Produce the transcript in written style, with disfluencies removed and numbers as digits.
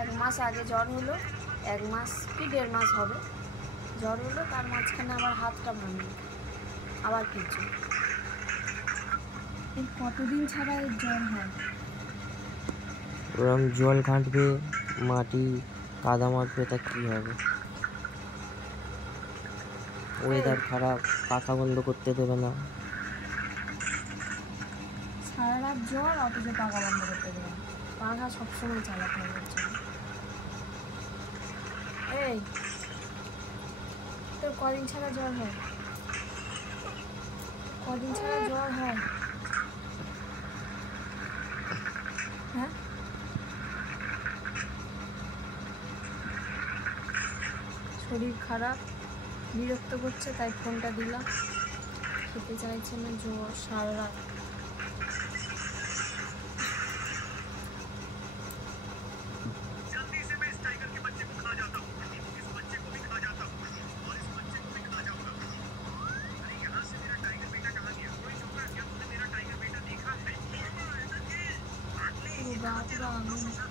1 মাস আগে জ্বর হলো, 1 মাস কি 1.5 মাস হবে জ্বর হলো, তার মাঝখানে আবার হাতটা ভাঙলো, আবার কিছু। কতদিন ছাড়া জ্বর হয়? ওরকম জল ঘাঁটবে, মাটি কাদা মাখবে, তা কী হবে? ওয়েদার খারাপ, পাখা বন্ধ করতে দেবে না। সারা রাত জ্বর, অথচ পাখা বন্ধ করতে দেবে না। পাখা সবসময় চালাতে হবে। এই তোর কদিন ছাড়া জ্বর হয়? কদিন ছাড়া জ্বর হয়? হ্যাঁ, শরীর খারাপ, বিরক্ত করছে, তাই ফোনটা দিলাম। খেতে চাইছে না, জ্বর সারা রাত। পুরো গা পুরো আগুন।